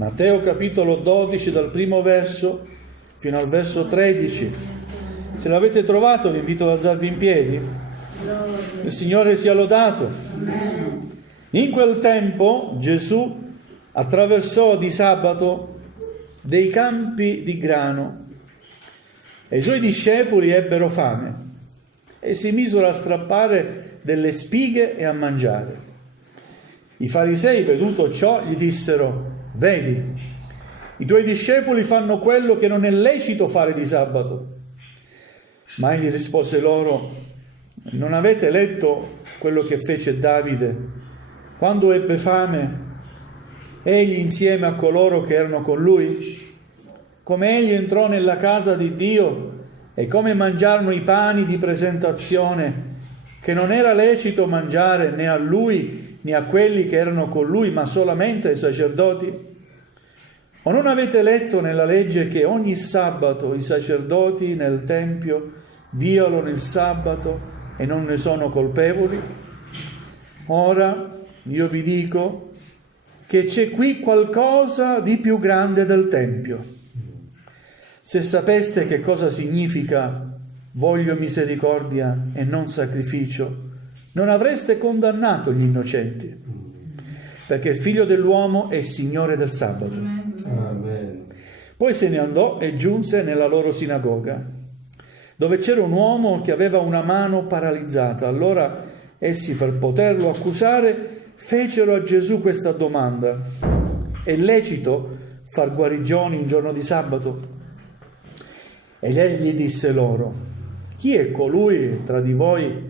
Matteo capitolo 12 dal primo verso fino al verso 13. Se l'avete trovato vi invito ad alzarvi in piedi. Il Signore sia lodato. In quel tempo Gesù attraversò di sabato dei campi di grano e i suoi discepoli ebbero fame e si misero a strappare delle spighe e a mangiare. I farisei, veduto ciò, gli dissero: vedi, i tuoi discepoli fanno quello che non è lecito fare di sabato. Ma egli rispose loro: non avete letto quello che fece Davide quando ebbe fame, egli insieme a coloro che erano con lui? Come egli entrò nella casa di Dio e come mangiarono i pani di presentazione, che non era lecito mangiare né a lui né a quelli che erano con lui, ma solamente ai sacerdoti? O non avete letto nella legge che ogni sabato i sacerdoti nel Tempio violano il sabato e non ne sono colpevoli? Ora io vi dico che c'è qui qualcosa di più grande del Tempio. Se sapeste che cosa significa voglio misericordia e non sacrificio, non avreste condannato gli innocenti, perché il Figlio dell'uomo è Signore del sabato. Amen. Poi se ne andò e giunse nella loro sinagoga, dove c'era un uomo che aveva una mano paralizzata. Allora essi, per poterlo accusare, fecero a Gesù questa domanda: è lecito far guarigioni in giorno di sabato? E lei gli disse loro: chi è colui tra di voi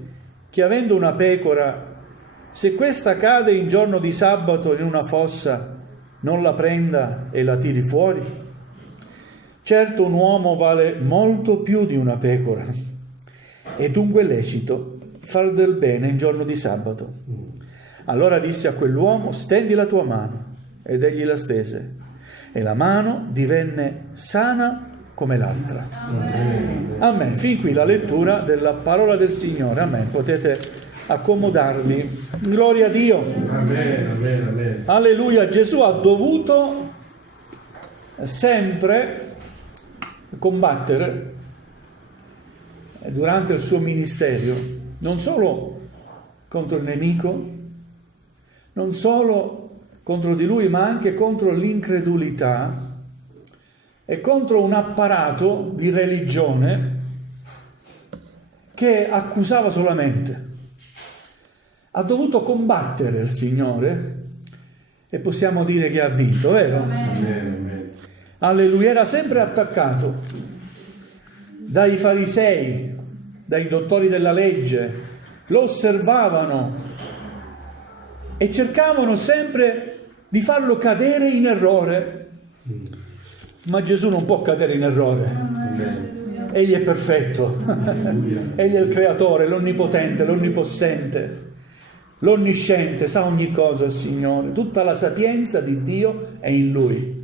che, avendo una pecora, se questa cade in giorno di sabato in una fossa, non la prenda e la tiri fuori? Certo, un uomo vale molto più di una pecora. È dunque lecito far del bene in giorno di sabato. Allora disse a quell'uomo: stendi la tua mano. Ed egli la stese, e la mano divenne sana come l'altra. Amen. Fin qui la lettura della parola del Signore. Amen. Potete accomodarvi. Gloria a Dio. Amen, amen, amen. Alleluia. Gesù ha dovuto sempre combattere durante il suo ministero, non solo contro il nemico, non solo contro di lui, ma anche contro l'incredulità e contro un apparato di religione che accusava solamente. Ha dovuto combattere il Signore e possiamo dire che ha vinto, vero? Amen. Alleluia. Era sempre attaccato dai farisei, dai dottori della legge, lo osservavano e cercavano sempre di farlo cadere in errore. Ma Gesù non può cadere in errore. Amen. Egli è perfetto. Alleluia. Egli è il creatore, l'onnipotente, l'onnipossente, l'onnisciente, sa ogni cosa il Signore. Tutta la sapienza di Dio è in Lui.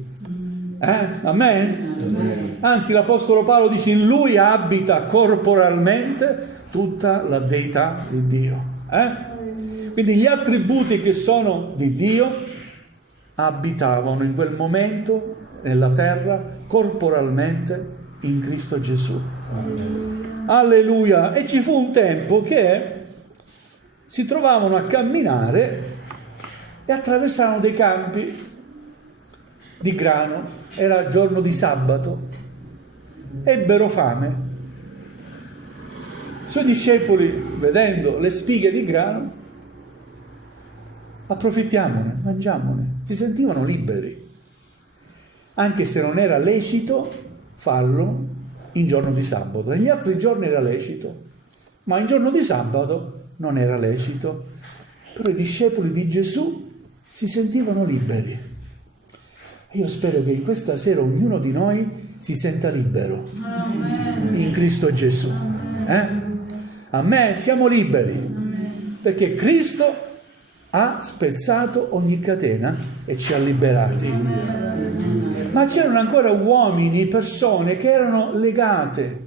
Amen? Amen. Anzi, l'Apostolo Paolo dice: in Lui abita corporalmente tutta la deità di Dio. Quindi gli attributi che sono di Dio abitavano in quel momento nella terra corporalmente in Cristo Gesù. Amen. Alleluia. E ci fu un tempo che si trovavano a camminare e attraversavano dei campi di grano. Era giorno di sabato, ebbero fame. I suoi discepoli, vedendo le spighe di grano, approfittiamone, mangiamone. Si sentivano liberi, anche se non era lecito farlo in giorno di sabato. Negli altri giorni era lecito, ma in giorno di sabato non era lecito. Però i discepoli di Gesù si sentivano liberi. E io spero che in questa sera ognuno di noi si senta libero. Amen. In Cristo Gesù. Amen. Siamo liberi perché Cristo ha spezzato ogni catena e ci ha liberati. Ma c'erano ancora uomini, persone che erano legate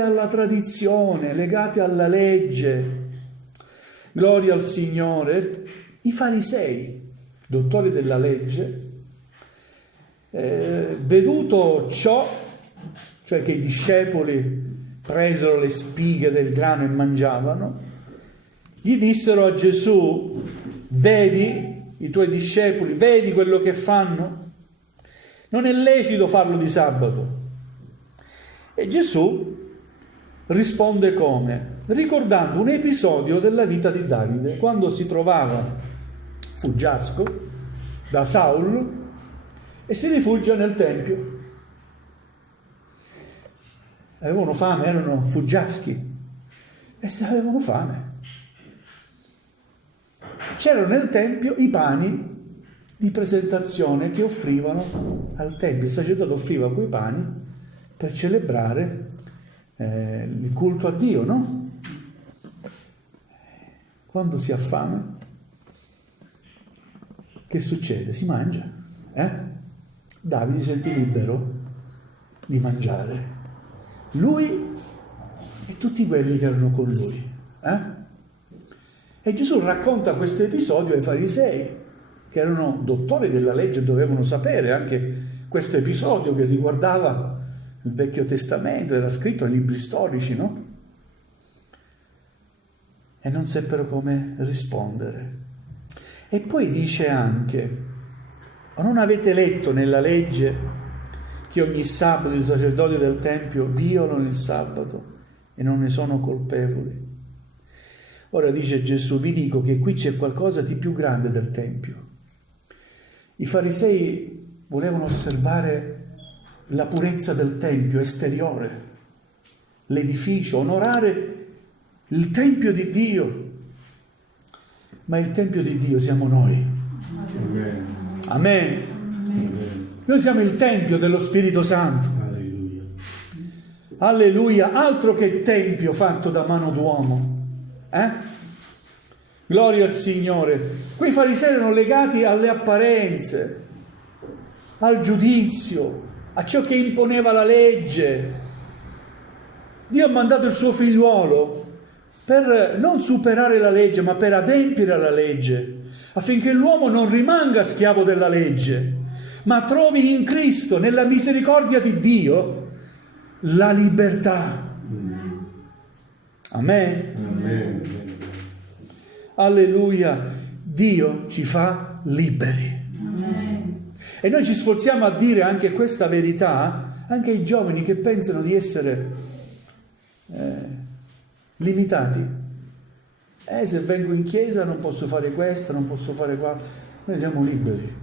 alla tradizione, legate alla legge. Gloria al Signore. I farisei, dottori della legge, veduto ciò, cioè che i discepoli presero le spighe del grano e mangiavano, gli dissero a Gesù: vedi i tuoi discepoli, vedi quello che fanno? Non è lecito farlo di sabato. E Gesù risponde come? Ricordando un episodio della vita di Davide, quando si trovava fuggiasco da Saul e si rifugia nel Tempio. Avevano fame, erano fuggiaschi e avevano fame. C'erano nel Tempio i pani di presentazione che offrivano al Tempio. Il sacerdote offriva quei pani per celebrare il culto a Dio, no? Quando si ha fame, che succede? Si mangia. Davide si sente libero di mangiare. Lui e tutti quelli che erano con lui. E Gesù racconta questo episodio ai farisei, che erano dottori della legge e dovevano sapere anche questo episodio che riguardava il Vecchio Testamento, era scritto nei libri storici, no? E non seppero come rispondere. E poi dice anche: o non avete letto nella legge che ogni sabato i sacerdoti del Tempio violano il sabato e non ne sono colpevoli? Ora dice Gesù: vi dico che qui c'è qualcosa di più grande del Tempio. I farisei volevano osservare la purezza del Tempio esteriore, l'edificio, onorare il Tempio di Dio. Ma il Tempio di Dio siamo noi. Amen. Amen. Amen. Noi siamo il Tempio dello Spirito Santo. Alleluia. Alleluia. Altro che Tempio fatto da mano d'uomo. Gloria al Signore. Quei farisei erano legati alle apparenze, al giudizio, a ciò che imponeva la legge. Dio ha mandato il suo figliuolo per non superare la legge, ma per adempiere alla legge, affinché l'uomo non rimanga schiavo della legge, ma trovi in Cristo, nella misericordia di Dio, la libertà. Amen. Amen. Alleluia. Dio ci fa liberi. Amen. E noi ci sforziamo a dire anche questa verità anche ai giovani che pensano di essere limitati. Se vengo in chiesa non posso fare questo, non posso fare qua. Noi siamo liberi.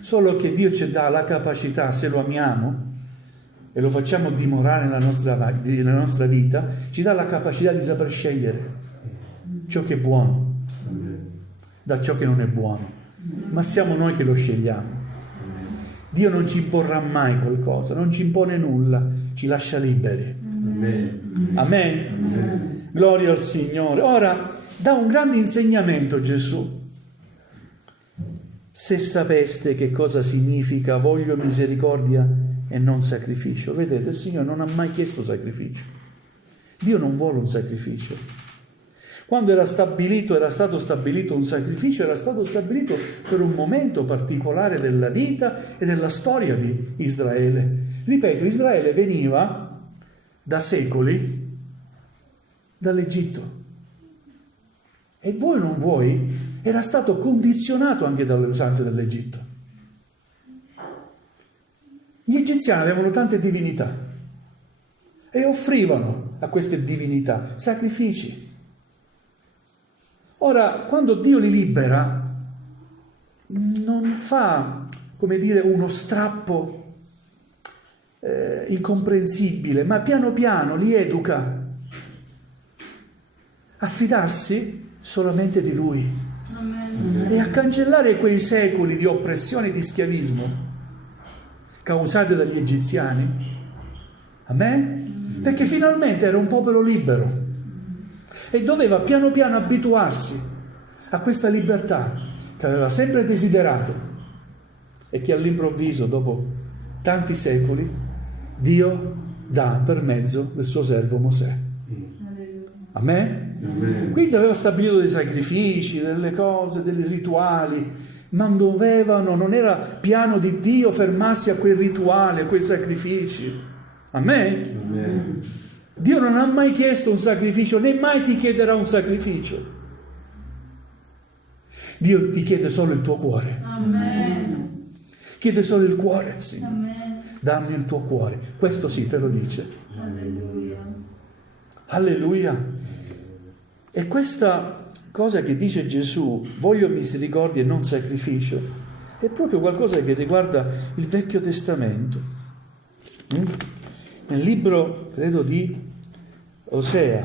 Solo che Dio ci dà la capacità, se lo amiamo e lo facciamo dimorare nella nostra vita, ci dà la capacità di saper scegliere ciò che è buono da ciò che non è buono, ma siamo noi che lo scegliamo. Dio non ci imporrà mai qualcosa, non ci impone nulla, ci lascia liberi. Amen. Amen. Amen. Gloria al Signore. Ora dà un grande insegnamento Gesù. Se sapeste che cosa significa voglio misericordia e non sacrificio. Vedete, il Signore non ha mai chiesto sacrificio. Dio non vuole un sacrificio. Quando era stato stabilito un sacrificio, era stato stabilito per un momento particolare della vita e della storia di Israele. Ripeto, Israele veniva da secoli dall'Egitto. E vuoi o non vuoi, era stato condizionato anche dalle usanze dell'Egitto. Gli egiziani avevano tante divinità e offrivano a queste divinità sacrifici. Ora, quando Dio li libera, non fa, come dire, uno strappo incomprensibile, ma piano piano li educa a fidarsi solamente di Lui. Amen. E a cancellare quei secoli di oppressione e di schiavismo causati dagli egiziani. Amen? Perché finalmente era un popolo libero e doveva piano piano abituarsi a questa libertà che aveva sempre desiderato e che all'improvviso, dopo tanti secoli, Dio dà per mezzo del suo servo Mosè. Amen? Amen. Quindi aveva stabilito dei sacrifici, delle cose, dei rituali ma non era piano di Dio fermarsi a quel rituale, a quei sacrifici. Amen? Amen. Dio non ha mai chiesto un sacrificio, né mai ti chiederà un sacrificio. Dio ti chiede solo il tuo cuore. Amen. Chiede solo il cuore, Signore. Amen. Dammi il tuo cuore. Questo sì, te lo dice. Alleluia. Alleluia. E questa cosa che dice Gesù, voglio misericordia e non sacrificio, è proprio qualcosa che riguarda il Vecchio Testamento. Nel libro, credo, di Osea,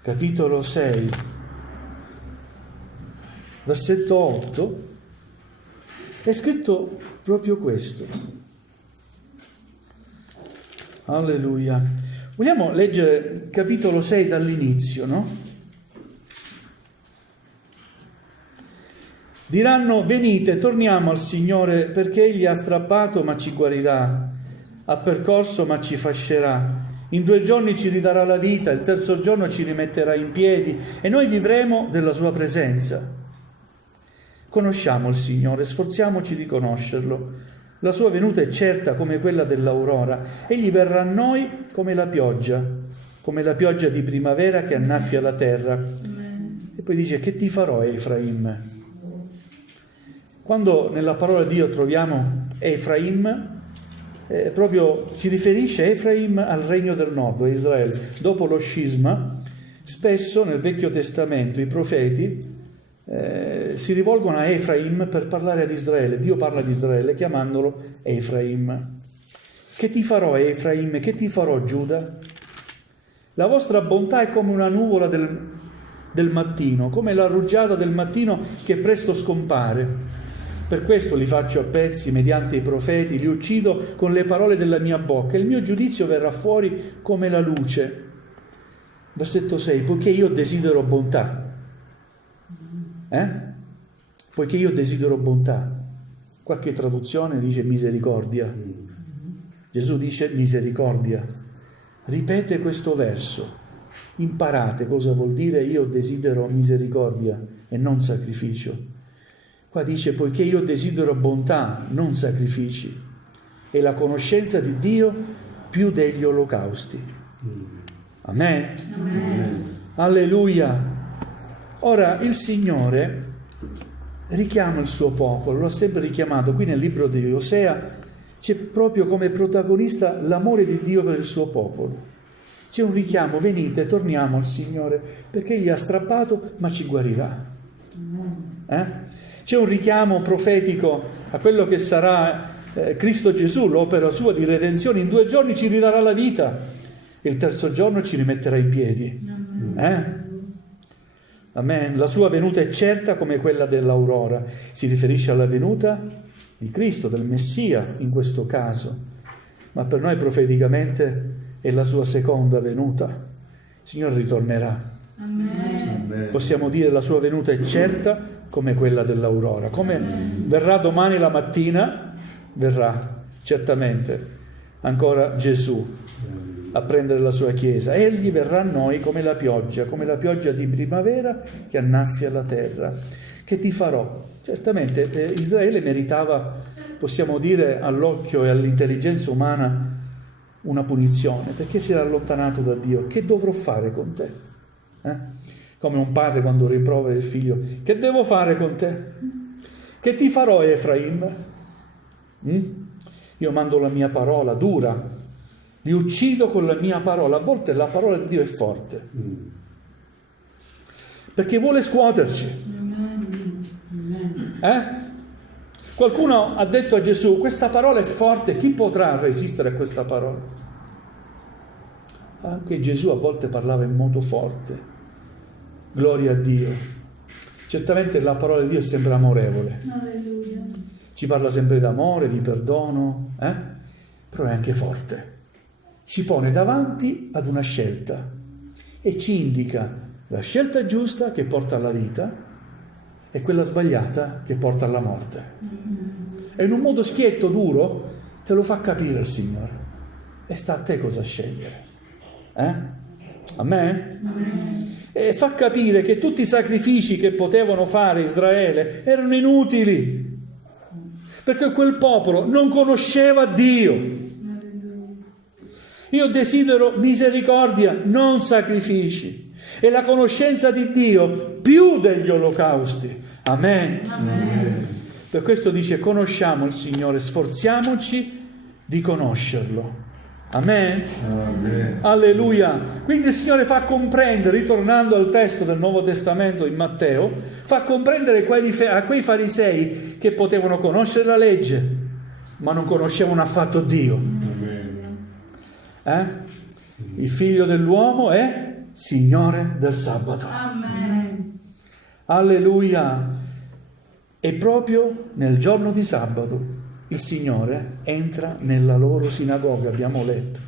capitolo 6, versetto 8, è scritto proprio questo. Alleluia. Vogliamo leggere capitolo 6 dall'inizio, no? Diranno: venite, torniamo al Signore, perché Egli ha strappato ma ci guarirà, ha percorso ma ci fascerà. In 2 giorni ci ridarà la vita, il 3° giorno ci rimetterà in piedi e noi vivremo della sua presenza. Conosciamo il Signore, sforziamoci di conoscerlo. La sua venuta è certa come quella dell'aurora. Egli verrà a noi come la pioggia di primavera che annaffia la terra. Amen. E poi dice: che ti farò, Efraim? Quando nella parola di Dio troviamo Efraim, proprio si riferisce Efraim al regno del nord, a Israele. Dopo lo scisma, spesso nel Vecchio Testamento i profeti si rivolgono a Efraim per parlare ad Israele. Dio parla di Israele chiamandolo Efraim. Che ti farò, Efraim? Che ti farò, Giuda? La vostra bontà è come una nuvola del mattino, come la rugiada del mattino che presto scompare. Per questo li faccio a pezzi mediante i profeti, li uccido con le parole della mia bocca. Il mio giudizio verrà fuori come la luce. Versetto 6. Poiché io desidero bontà. Poiché io desidero bontà. Qualche traduzione dice misericordia. Gesù dice misericordia. Ripete questo verso. Imparate cosa vuol dire io desidero misericordia e non sacrificio. Qua dice: poiché io desidero bontà, non sacrifici, e la conoscenza di Dio più degli olocausti. Amen? Amen. Alleluia. Ora il Signore richiama il suo popolo, lo ha sempre richiamato. Qui nel libro di Osea c'è proprio come protagonista l'amore di Dio per il suo popolo. C'è un richiamo: venite, torniamo al Signore, perché Egli ha strappato ma ci guarirà. C'è un richiamo profetico a quello che sarà Cristo Gesù, l'opera sua di redenzione. In 2 giorni ci ridarà la vita e il 3° giorno ci rimetterà in piedi. Amen. La sua venuta è certa come quella dell'aurora. Si riferisce alla venuta di Cristo, del Messia in questo caso, ma per noi profeticamente è la sua seconda venuta. Il Signore ritornerà. Amen. Possiamo dire la sua venuta è certa come quella dell'aurora. Come verrà domani la mattina, verrà certamente ancora Gesù a prendere la sua Chiesa. Egli verrà a noi come la pioggia di primavera che annaffia la terra. Che ti farò? Certamente Israele meritava, possiamo dire, all'occhio e all'intelligenza umana una punizione, perché si era allontanato da Dio. Che dovrò fare con te? Come un padre quando rimprovera il figlio: che devo fare con te? Che ti farò, Efraim? Io mando la mia parola dura, li uccido con la mia parola. A volte la parola di Dio è forte, perché vuole scuoterci. Qualcuno ha detto a Gesù: questa parola è forte, chi potrà resistere a questa parola? Anche Gesù a volte parlava in modo forte. Gloria a Dio. Certamente la parola di Dio è sempre amorevole. Alleluia. Ci parla sempre d'amore, di perdono, però è anche forte. Ci pone davanti ad una scelta e ci indica la scelta giusta che porta alla vita e quella sbagliata che porta alla morte. E in un modo schietto, duro, te lo fa capire il Signore. E sta a te cosa scegliere. Amen? E fa capire che tutti i sacrifici che potevano fare Israele erano inutili, perché quel popolo non conosceva Dio. Io desidero misericordia, non sacrifici, e la conoscenza di Dio più degli olocausti. Amen. Amen. Per questo dice: conosciamo il Signore, sforziamoci di conoscerlo. Amen. Amen. Alleluia. Quindi il Signore fa comprendere, ritornando al testo del Nuovo Testamento in Matteo, fa comprendere a quei farisei che potevano conoscere la legge, ma non conoscevano affatto Dio. Amen. Il Figlio dell'uomo è Signore del sabato. Amen. Alleluia. E proprio nel giorno di sabato il Signore entra nella loro sinagoga, abbiamo letto.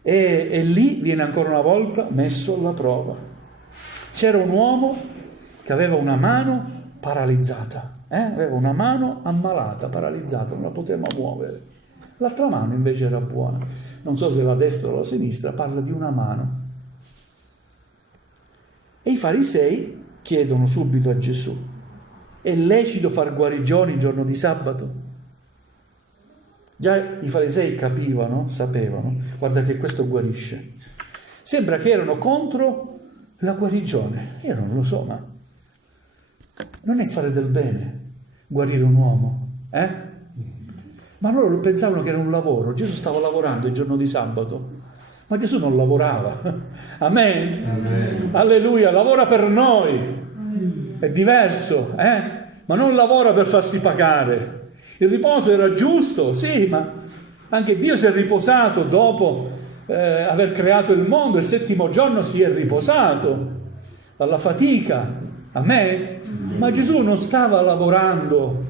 E lì viene ancora una volta messo alla prova. C'era un uomo che aveva una mano paralizzata, aveva una mano ammalata, paralizzata, non la poteva muovere. L'altra mano invece era buona. Non so se la destra o la sinistra, parla di una mano. E i farisei chiedono subito a Gesù: è lecito far guarigioni il giorno di sabato? Già i farisei capivano, sapevano, guarda che questo guarisce. Sembra che erano contro la guarigione. Io non lo so, ma non è fare del bene guarire un uomo, Ma loro pensavano che era un lavoro. Gesù stava lavorando il giorno di sabato, ma Gesù non lavorava. Amen. Amen. Alleluia, lavora per noi. È diverso, ma non lavora per farsi pagare. Il riposo era giusto, sì, ma anche Dio si è riposato dopo aver creato il mondo. Il settimo giorno si è riposato dalla fatica. Amen. Ma Gesù non stava lavorando,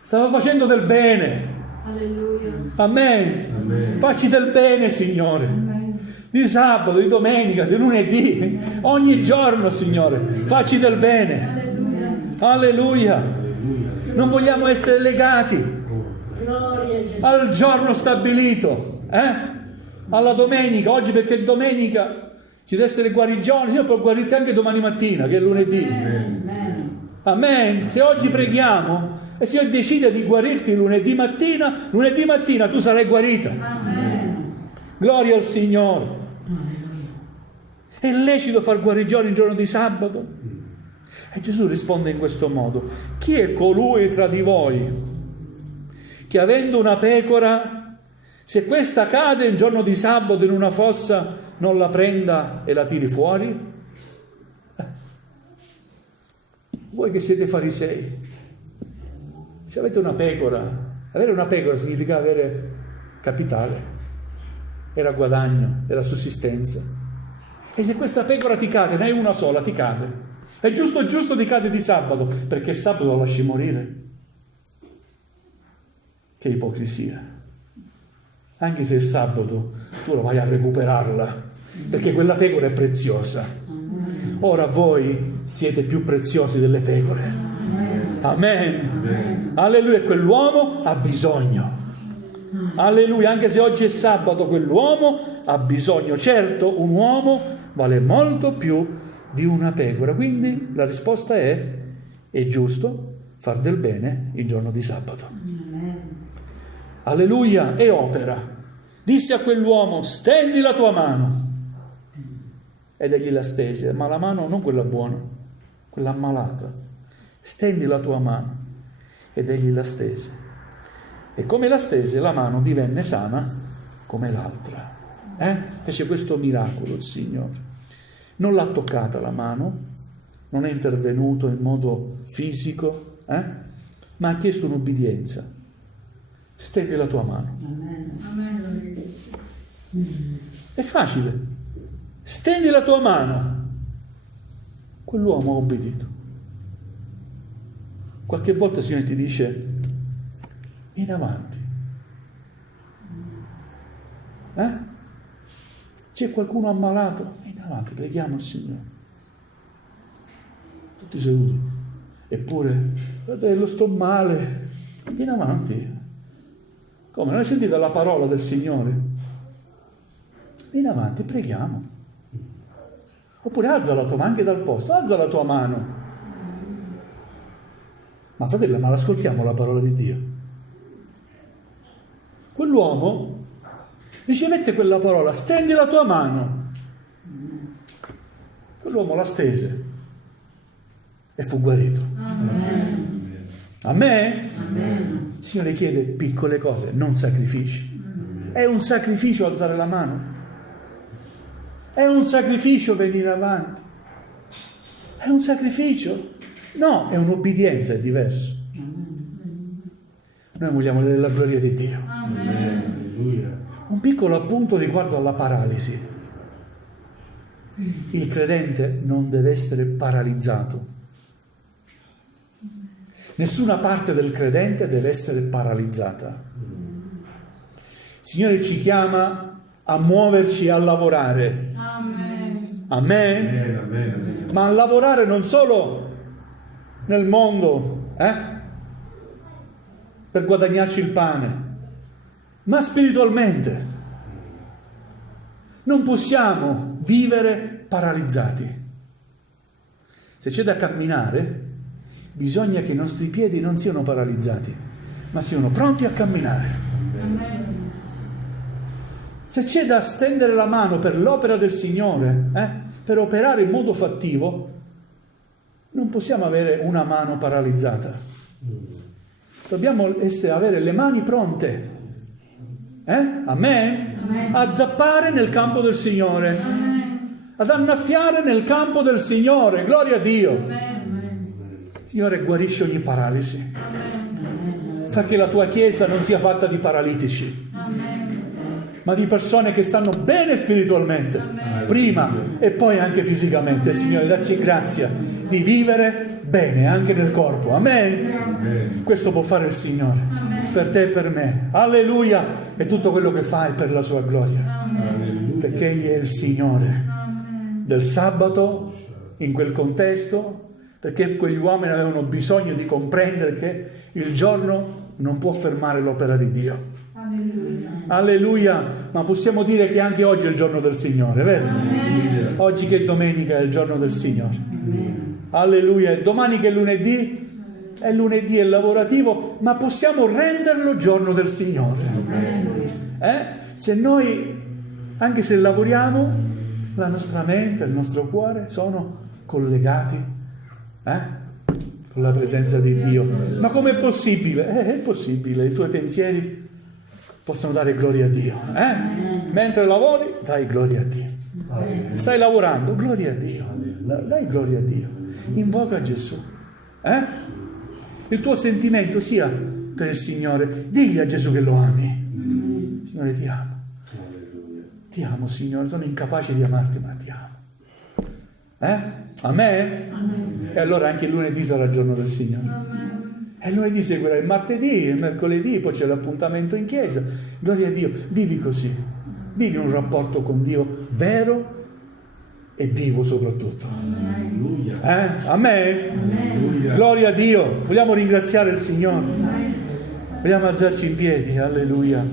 stava facendo del bene. Alleluia. Amen. Amen. Facci del bene, Signore. Amen. Di sabato, di domenica, di lunedì, ogni giorno, Signore, facci del bene. Alleluia. Alleluia. Non vogliamo essere legati Gloria a Gesù. al giorno stabilito, alla domenica. Oggi, perché domenica ci deve essere guarigione, Signore può guarirti anche domani mattina, che è lunedì. Amen. Se oggi preghiamo e il Signore decide di guarirti lunedì mattina tu sarai guarita. Amen. Gloria al Signore. È lecito far guarigione il giorno di sabato? E Gesù risponde in questo modo: chi è colui tra di voi che, avendo una pecora, se questa cade il giorno di sabato in una fossa, non la prenda e la tiri fuori? Voi che siete farisei, se avete una pecora, avere una pecora significa avere capitale, era guadagno, era sussistenza. E se questa pecora ti cade, ne hai una sola, ti cade. È giusto ti cade di sabato, perché sabato lo lasci morire. Che ipocrisia. Anche se è sabato, tu lo vai a recuperarla, perché quella pecora è preziosa. Ora voi siete più preziosi delle pecore. Amen. Alleluia. E quell'uomo ha bisogno. Alleluia. Anche se oggi è sabato, quell'uomo ha bisogno. Certo, un uomo vale molto più di una pecora. Quindi la risposta è giusto far del bene il giorno di sabato. Alleluia. E opera. Disse a quell'uomo: stendi la tua mano. Ed egli la stese, ma la mano non quella buona, quella ammalata. Stendi la tua mano. Ed egli la stese. E come la stese, la mano divenne sana come l'altra. Fece questo miracolo il Signore. Non l'ha toccata la mano, non è intervenuto in modo fisico, ma ha chiesto un'ubbidienza. Stendi la tua mano. Amen. È facile. Stendi la tua mano. Quell'uomo ha obbedito. Qualche volta il Signore ti dice: vieni avanti. C'è qualcuno ammalato? Vieni avanti, preghiamo il Signore. Tutti seduti. Eppure, fratello, sto male. Vieni avanti. Come? Non hai sentito la parola del Signore? Vieni avanti, preghiamo. Oppure alza la tua mano, anche dal posto, alza la tua mano. Ma fratello, ma ascoltiamo la parola di Dio. Quell'uomo ricevette quella parola, stendi la tua mano. Quell'uomo la stese e fu guarito. Amen. Amen? Amen. Il Signore chiede piccole cose, non sacrifici. È un sacrificio alzare la mano. È un sacrificio venire avanti. È un sacrificio. No, è un'obbedienza, è diverso. Noi vogliamo vedere la gloria di Dio. Alleluia. Un piccolo appunto riguardo alla paralisi. Il credente non deve essere paralizzato. Nessuna parte del credente deve essere paralizzata. Il Signore ci chiama a muoverci, a lavorare. Amen. Amen? Amen, amen, amen. Ma a lavorare non solo nel mondo, per guadagnarci il pane, ma spiritualmente. Non possiamo vivere paralizzati. Se c'è da camminare, bisogna che i nostri piedi non siano paralizzati, ma siano pronti a camminare. Amen. Se c'è da stendere la mano per l'opera del Signore, per operare in modo fattivo, non possiamo avere una mano paralizzata. Dobbiamo avere le mani pronte. Amen? Amen. A zappare nel campo del Signore. Amen. Ad annaffiare nel campo del Signore. Gloria a Dio. Amen. Signore, guarisce ogni paralisi. Amen. Fa che la tua Chiesa non sia fatta di paralitici, Amen. ma di persone che stanno bene spiritualmente, prima e poi anche fisicamente. Signore, dacci grazia di vivere bene anche nel corpo. Amen. Amen. Questo può fare il Signore per te e per me. Alleluia. E tutto quello che fa è per la sua gloria, Alleluia. perché Egli è il Signore Amen. del sabato in quel contesto, perché quegli uomini avevano bisogno di comprendere che il giorno non può fermare l'opera di Dio. Alleluia. Alleluia. Ma possiamo dire che anche oggi è il giorno del Signore, vero? Amen. Oggi che è domenica è il giorno del Signore. Alleluia. E domani che è lunedì è lavorativo, ma possiamo renderlo giorno del Signore. Se noi, anche se lavoriamo, la nostra mente, il nostro cuore sono collegati con la presenza di Dio. Ma com'è possibile? È possibile. I tuoi pensieri possono dare gloria a Dio. Mentre lavori, dai gloria a Dio. Stai lavorando, gloria a Dio. Dai gloria a Dio. Invoca Gesù. Il tuo sentimento sia per il Signore. Digli a Gesù che lo ami. Signore, ti amo. Ti amo, Signore. Sono incapace di amarti, ma ti amo. Amen? E allora anche il lunedì sarà il giorno del Signore. E il lunedì seguirà il martedì, il mercoledì, poi c'è l'appuntamento in chiesa. Gloria a Dio. Vivi così. Vivi un rapporto con Dio vero e vivo soprattutto. Alleluia. Amen? Alleluia. Gloria a Dio. Vogliamo ringraziare il Signore. Vogliamo alzarci in piedi. Alleluia.